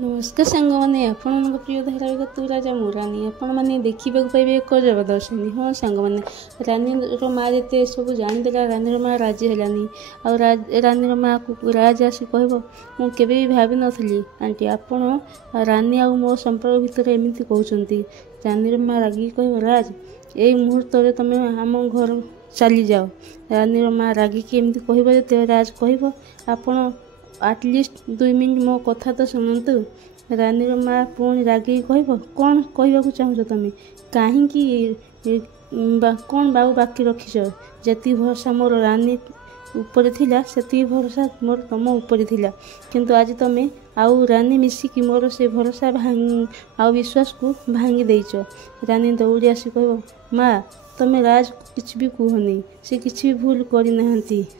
नमस्कार सांगमाने आपण प्रिय धारावाहिक तू राजा मु रानी आपण मैंने देखा पाइबे एक जबरदस्ती हाँ सांगमाने रानीर माँ जिते सब जानीदेला रानीर माँ राजी हेलानी आ रानीर माँ को राज आसी कह मुझे भी भावी नी आंटी आपण रानी आ मो संपर्क भितर एमती कहते रानीर माँ रागी कह राज यही मुहूर्त तुम आम घर चली जाओ रानीर माँ रागिकी एमती कह राज कह आपण आटलिस्ट 2 मिनट मो कथा तो शुणु रानीर माँ पुणी रागी कह कौन कहवाक चाहूँ तुम कहीं कौन बाबू बाकी रखीच जी भरोसा मोर रानी उपर थिला से भरोसा मोर तुम उपर थिला किंतु आज तुम आउ रानी मिसिकी मोर से भरोसा आउ विश्वास को भांगी देच रानी दौड़ी आसी कह माँ तुम राज किसी भी कहनी से किसी भी भूल करना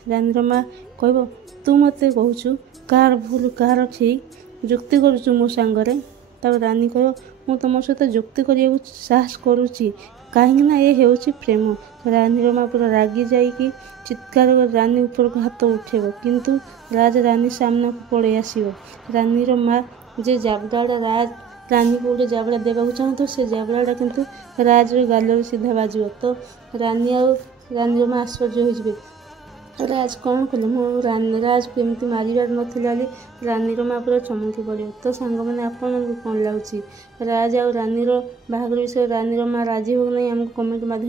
रानीर माँ कह तू मत कहूँ कार भूल कार ठीक जुक्ति करुचु मो सांगरे तब रानी कह मु तुम सहित जुक्ति करने साहस करुच्ची कहीं ये हूँ प्रेम रानीर माँ पूरा रागी जाइकी चित्कार रानी ऊपर को हाथ उठेब किंतु राज रानी सामना को पड़े आसो रानीर माँ जे जाबड़ाड़ा राज रानी को गोटे जाबड़ा देवाक चाहूँ से जाबड़ाटा किंतु राज गाल सीधा बाजो तो रानी रानीर माँ आश्चर्य हो राज कौन कले मो राज को एमती मारिबार नाला रानीर माँ पूरा चमकी पड़ो तो सांग मैंने आपन कौन लगुच राज आ रानीर बाहागर विषय रानीर माँ राजी हो नहीं आमको कमेंट माध्यम